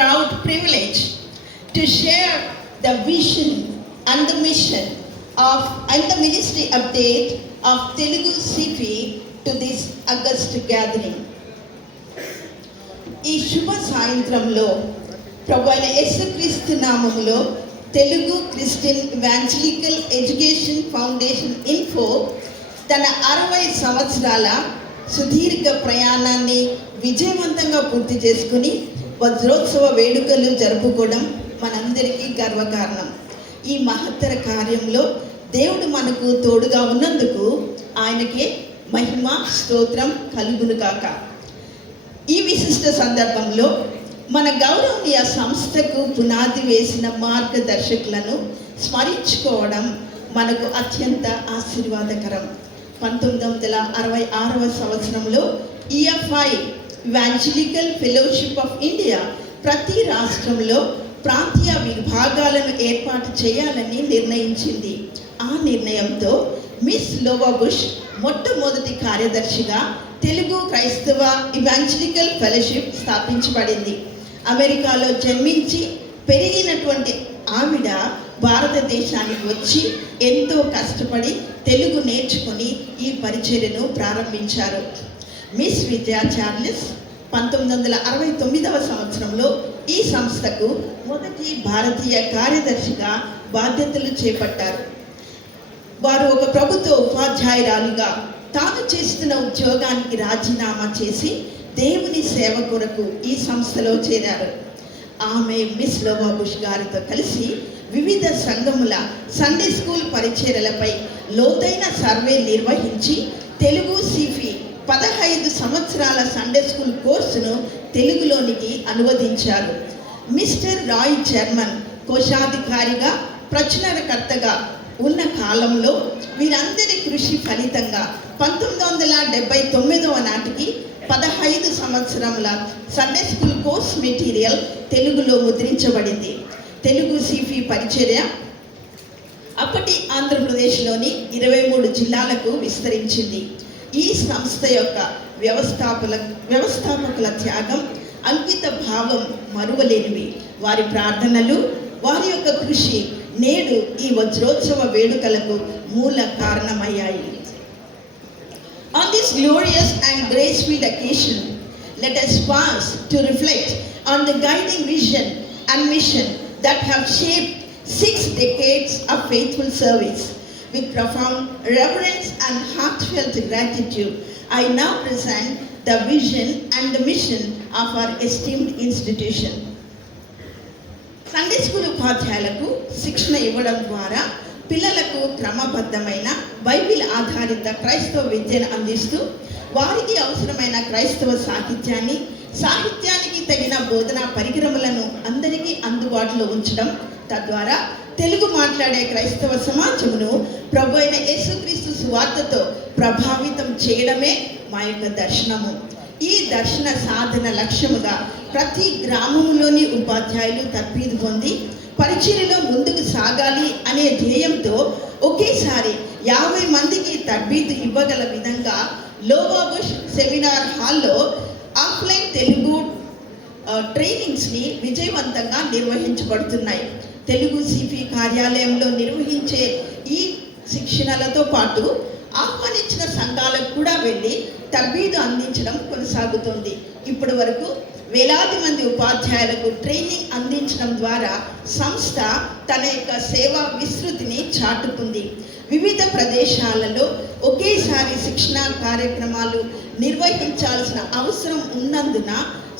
proud privilege to share the vision and the mission and the ministry update of Telugu CP to this August gathering. ఈ శుభ సాయంత్రంలో ప్రభు అయిన యేసుక్రీస్తు నామములో Telugu Christian evangelical education foundation info తన 60 సంవత్సరాల సుదీర్ఘ ప్రయాణాన్ని విజయవంతంగా పూర్తి చేసుకుని వజ్రోత్సవ వేడుకలు జరుపుకోవడం మనందరికీ గర్వకారణం. ఈ మహత్తర కార్యంలో దేవుడు మనకు తోడుగా ఉన్నందుకు ఆయనకే మహిమ స్తోత్రం కలుగును గాక. ఈ విశిష్ట సందర్భంలో మన గౌరవనీయ సంస్థకు పునాది వేసిన మార్గదర్శకులను స్మరించుకోవడం మనకు అత్యంత ఆశీర్వాదకరం. 1966వ సంవత్సరంలో EFI evangelical fellowship of India ప్రతి రాష్ట్రంలో ప్రాంతీయ విభాగాలను ఏర్పాటు చేయాలని నిర్ణయించింది. ఆ నిర్ణయంతో మిస్ లోవా బుష్ మొట్టమొదటి కార్యదర్శిగా తెలుగు క్రైస్తవ ఇవాంజలికల్ ఫెలోషిప్ స్థాపించబడింది. అమెరికాలో జన్మించి పెరిగినటువంటి ఆవిడ భారతదేశానికి వచ్చి ఎంతో కష్టపడి తెలుగు నేర్చుకొని ఈ పరిచర్యను ప్రారంభించారు. మిస్ విజయ చార్లెస్ 1969వ సంవత్సరంలో ఈ సంస్థకు మొదటి భారతీయ కార్యదర్శిగా బాధ్యతలు చేపట్టారు. వారు ఒక ప్రభుత్వ ఉపాధ్యాయురాలుగా తాను చేస్తున్న ఉద్యోగానికి రాజీనామా చేసి దేవుని సేవ కొరకు ఈ సంస్థలో చేరారు. ఆమె మిస్ లోవా బుష్ గారితో కలిసి వివిధ సంఘముల సండే స్కూల్ పరిచర్యలపై లోతైన సర్వే నిర్వహించి తెలుగు సిఫి 15 సంవత్సరాల సండే స్కూల్ కోర్సును తెలుగులోనికి అనువదించారు. మిస్టర్ రాయ్ జర్మన్ కోశాధికారిగా ప్రచురణకర్తగా ఉన్న కాలంలో వీరందరి కృషి ఫలితంగా 1979వ నాటికి 15 సంవత్సరముల సండే స్కూల్ కోర్స్ మెటీరియల్ తెలుగులో ముద్రించబడింది. తెలుగు సిఫి పరిచర్య అప్పటి ఆంధ్రప్రదేశ్లోని 23 జిల్లాలకు విస్తరించింది. ఈ సంస్థ యొక్క వ్యవస్థాపకుల త్యాగం, అంకిత భావం మరువలేనివి. వారి ప్రార్థనలు, వారి యొక్క కృషి నేడు ఈ వజ్రోత్సవ వేడుకలకు మూల కారణమయ్యాయి. On this glorious and grace-filled occasion, let us pause to reflect on the guiding vision and mission that have shaped 6 decades of faithful service. With profound reverence and heartfelt gratitude, I now present the vision and the mission of our esteemed institution. Sunday school ఉపాధ్యాయులకు శిక్షణ ఇవ్వడం ద్వారా పిల్లలకు క్రమబద్ధమైన Bible ఆధారిత క్రైస్తవ విద్యను అందిస్తూ వారికి అవసరమైన క్రైస్తవ సాహిత్యానికి తగిన బోధనా పరికరములను అందరికీ అందుబాటులో ఉంచడం, తద్వారా తెలుగు మాట్లాడే క్రైస్తవ సమాజమును ప్రభు అయిన యేసుక్రీస్తు సువార్తతో ప్రభావితం చేయడమే మా యొక్క దర్శనము. ఈ దర్శన సాధన లక్ష్యముగా ప్రతి గ్రామంలోని ఉపాధ్యాయులు తర్ఫీదు పొంది పరిచర్యలో ముందుకు సాగాలి అనే ధ్యేయంతో ఒకేసారి 50 మందికి తర్ఫీదు ఇవ్వగల విధంగా లోవా బుష్ సెమినార్ హాల్లో ఆఫ్లైన్ తెలుగు ట్రైనింగ్స్ని విజయవంతంగా నిర్వహించబడుతున్నాయి. తెలుగు సిపి కార్యాలయంలో నిర్వహించే ఈ శిక్షణలతో పాటు ఆహ్వానించిన సంఘాలకు కూడా వెళ్ళి తర్బీదు అందించడం కొనసాగుతుంది. ఇప్పటి వరకు వేలాది మంది ఉపాధ్యాయులకు ట్రైనింగ్ అందించడం ద్వారా సంస్థ తన యొక్క సేవా విస్తృతిని చాటుకుంది. వివిధ ప్రదేశాలలో ఒకేసారి శిక్షణా కార్యక్రమాలు నిర్వహించాల్సిన అవసరం ఉన్నందున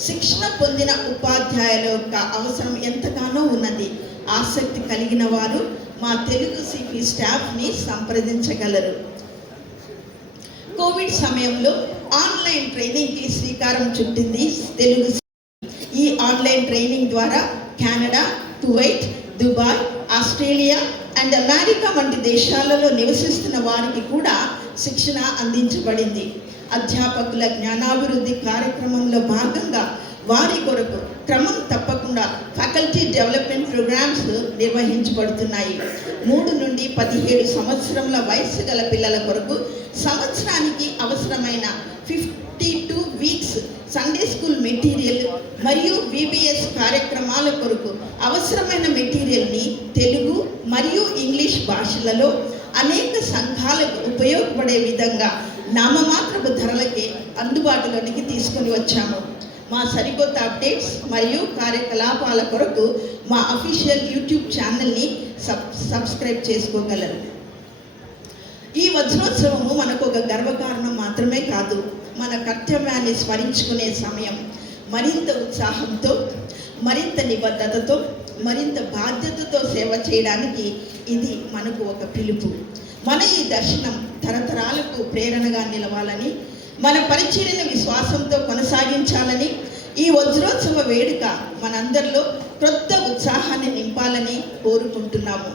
శిక్షణ పొందిన ఉపాధ్యాయుల యొక్క అవసరం ఎంతగానో ఉన్నది. ఆసక్తి కలిగిన వారు మా తెలుగు సిపి స్టాఫ్ని సంప్రదించగలరు. కోవిడ్ సమయంలో ఆన్లైన్ ట్రైనింగ్కి శ్రీకారం చుట్టింది తెలుగు. ఈ ఆన్లైన్ ట్రైనింగ్ ద్వారా Canada, Kuwait, Dubai, Australia and America వంటి దేశాలలో నివసిస్తున్న వారికి కూడా శిక్షణ అందించబడింది. అధ్యాపకుల జ్ఞానాభివృద్ధి కార్యక్రమంలో భాగంగా వారి కొరకు క్రమం తప్పకుండా ఫ్యాకల్టీ డెవలప్మెంట్ ప్రోగ్రామ్స్ నిర్వహించబడుతున్నాయి. 3 నుండి 17 సంవత్సరముల వయసు గల పిల్లల కొరకు సంవత్సరానికి అవసరమైన 50 2 వీక్స్ సండే స్కూల్ మెటీరియల్ మరియు VBS కార్యక్రమాల కొరకు అవసరమైన మెటీరియల్ని తెలుగు మరియు ఇంగ్లీష్ భాషలలో అనేక సంఘాలకు ఉపయోగపడే విధంగా నామమాత్రపు ధరలకే అందుబాటులోనికి తీసుకొని వచ్చాము. మా సరికొత్త అప్డేట్స్ మరియు కార్యకలాపాల కొరకు మా అఫీషియల్ యూట్యూబ్ ఛానల్ని సబ్స్క్రైబ్ చేసుకోగలరు. ఈ వజ్రోత్సవము మనకు ఒక గర్వకారణం మాత్రమే కాదు, మన కర్తవ్యాన్ని స్మరించుకునే సమయం. మరింత ఉత్సాహంతో, మరింత నిబద్ధతతో, మరింత బాధ్యతతో సేవ చేయడానికి ఇది మనకు ఒక పిలుపు. మన ఈ దర్శనం తరతరాలకు ప్రేరణగా నిలవాలని, మన పరిచర్యను విశ్వాసంతో కొనసాగించాలని, ఈ వజ్రోత్సవ వేడుక మనందరిలో క్రొత్త ఉత్సాహాన్ని నింపాలని కోరుకుంటున్నాము.